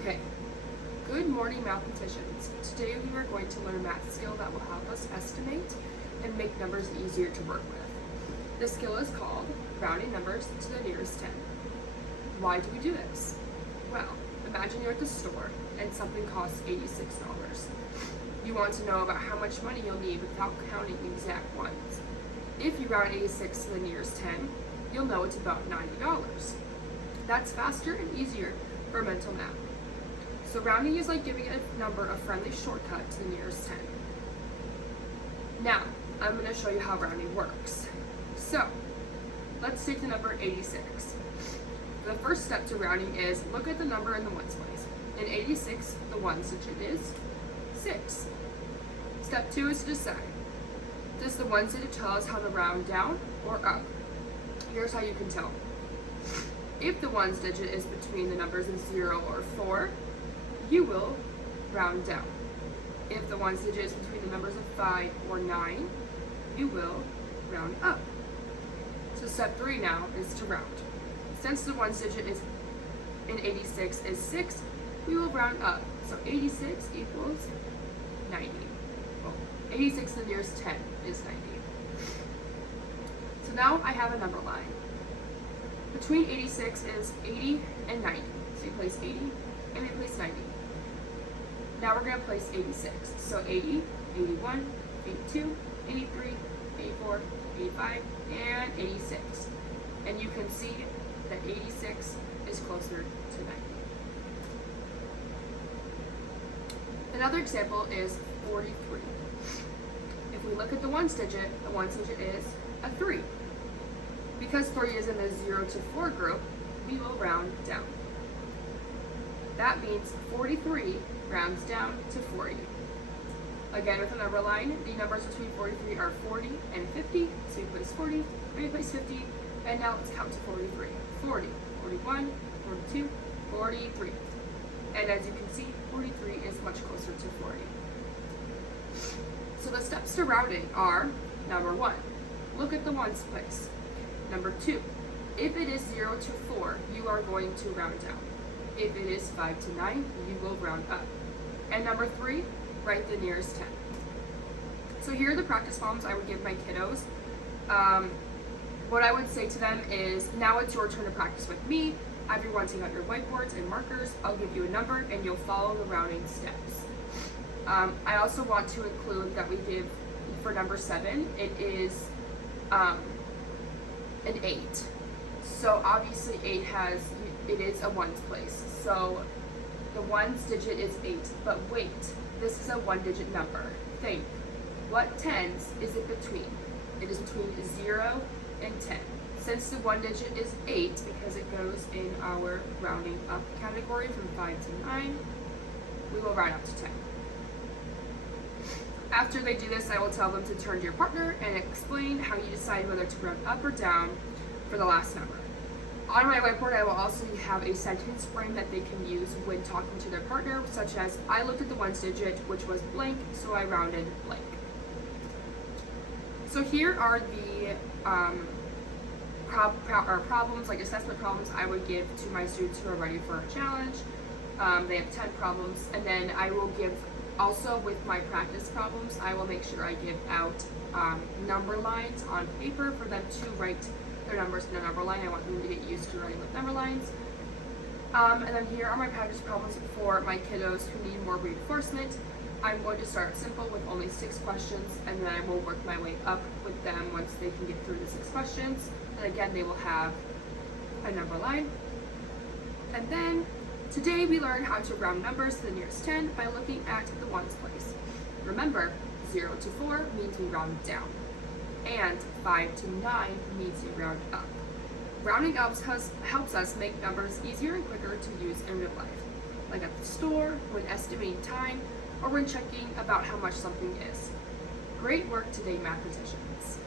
Okay, good morning mathematicians. Today we are going to learn a math skill that will help us estimate and make numbers easier to work with. This skill is called rounding numbers to the nearest 10. Why do we do this? Well, imagine you're at the store and something costs $86. You want to know about how much money you'll need without counting the exact ones. If you round 86 to the nearest 10, you'll know it's about $90. That's faster and easier for mental math. So rounding is like giving a number a friendly shortcut to the nearest 10. Now, I'm going to show you how rounding works. So, let's take the number 86. The first step to rounding is look at the number in the ones place. In 86, the ones digit is 6. Step 2 is to decide. Does the ones digit tell us how to round down or up? Here's how you can tell. If the ones digit is between the numbers of 0 or 4, you will round down. If the ones digit is between the numbers of 5 or 9, you will round up. So step 3 now is to round. Since the ones digit is in 86 is 6, we will round up. So 86 equals 90. Well, 86 to the nearest 10 is 90. So now I have a number line. Between 86 is 80 and 90. So you place 80 and we place 90. Now we're going to place 86. So 80, 81, 82, 83, 84, 85, and 86. And you can see that 86 is closer to 90. Another example is 43. If we look at the ones digit is a 3. Because 3 is in the 0 to 4 group, we will round down. That means 43 rounds down to 40. Again, with a number line, the numbers between 43 are 40 and 50, so we place 40, and we place 50, and now let's count to 43. 40, 41, 42, 43. And as you can see, 43 is much closer to 40. So the steps to rounding are, number 1, look at the ones place. Number 2, if it is 0 to 4, you are going to round down. If it is 5 to 9, you will round up. And number 3, write the nearest 10. So here are the practice problems I would give my kiddos. What I would say to them is, now it's your turn to practice with me. Everyone take out your whiteboards and markers. I'll give you a number and you'll follow the rounding steps. I also want to include that we give, for number 7, it is an 8. So obviously 8 it is a ones place. So the ones digit is 8, but wait, this is a 1-digit number. Think, what tens is it between? It is between 0 and 10. Since the 1 digit is 8, because it goes in our rounding up category from 5 to 9, we will round up to 10. After they do this, I will tell them to turn to your partner and explain how you decide whether to round up or down for the last number. On my whiteboard, I will also have a sentence frame that they can use when talking to their partner, such as, I looked at the ones digit, which was blank, so I rounded blank. So here are the problems, like assessment problems, I would give to my students who are ready for a challenge. They have 10 problems, and then I will give, also with my practice problems, I will make sure I give out number lines on paper for them to write their numbers in a number line. I want them to get used to writing with number lines. And then here are my practice problems for my kiddos who need more reinforcement. I'm going to start simple with only 6 questions, and then I will work my way up with them once they can get through the 6 questions. And again, they will have a number line. And then today we learned how to round numbers to the nearest 10 by looking at the ones place. Remember, 0 to 4 means we round down, and 5 to 9 means we round up. Rounding up helps us make numbers easier and quicker to use in real life, like at the store, when estimating time, or when checking about how much something is. Great work today, mathematicians.